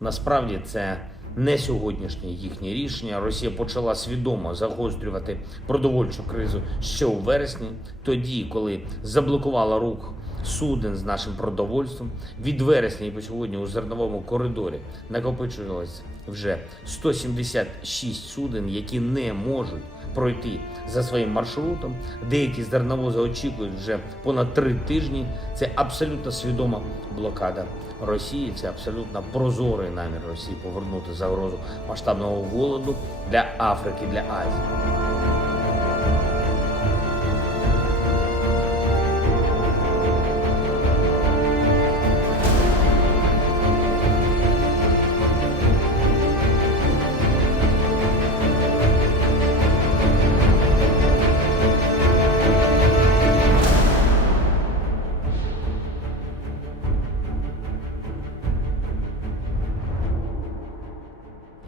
Насправді це не сьогоднішнє їхнє рішення. Росія почала свідомо загострювати продовольчу кризу ще у вересні, тоді, коли заблокувала рух суден з нашим продовольством. Від вересня і по сьогодні у зерновому коридорі накопичувалось вже 176 суден, які не можуть пройти за своїм маршрутом. Деякі зерновози очікують вже понад 3 тижні. Це абсолютно свідома блокада Росії, це абсолютно прозорий намір Росії повернути загрозу масштабного голоду для Африки, для Азії.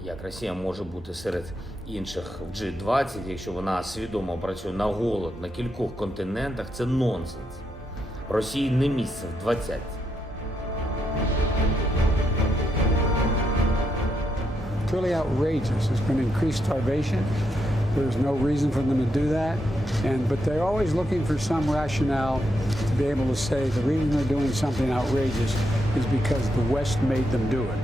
Як Росія може бути серед інших в G20, якщо вона свідомо працює на голод на кількох континентах, це нонсенс. Росії не місце в 20-ці. It's really outrageous. It's going to increase starvation. There's no reason for them to do that. But they're always looking for some rationale to be able to say the reason they're doing something outrageous is because the West made them do it.